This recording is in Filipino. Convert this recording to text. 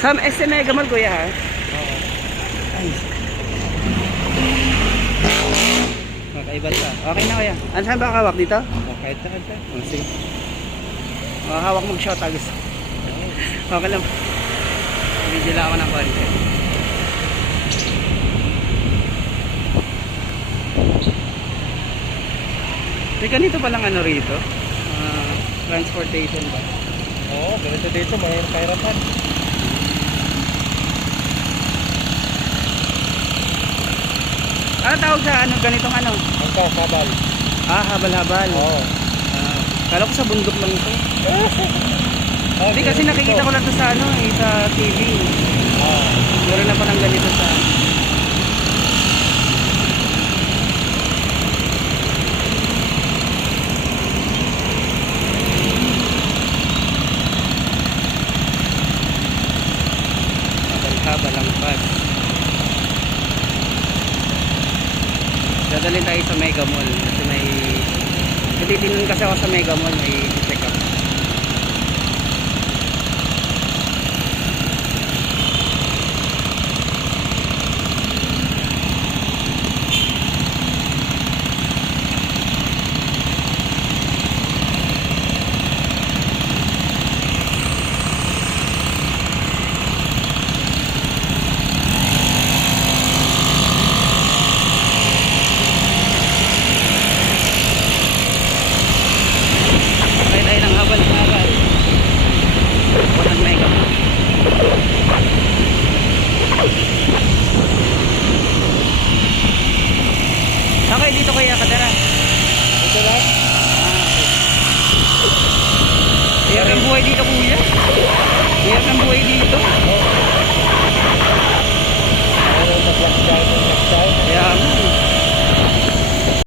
Sa SM Mega Mall, kuya, ha? Oo. Ay. Kakaiba siya. Okay na, kuya. Ano saan ba hawak dito? Kahit saan siya. Oh, sige. Hawak mag-shot, agos. Okay lang. Video lang ako ng konti. May ganito palang ano rito? Transportation ba? Oo, ganito dito, may kahirapan. Ano tawag sa ano, ganitong ano? Hangka, kabal. Habal-habal. Oo. Kala ko sa bundok lang ito. Hindi kasi ganito nakikita dito. ko lang to sa ano sa TV. Oo. Meron na pa ng ganito sa habal-habal ang bus. Dadalhin tayo sa Mega Mall kasi may titinan kasi ako sa Mega Mall, may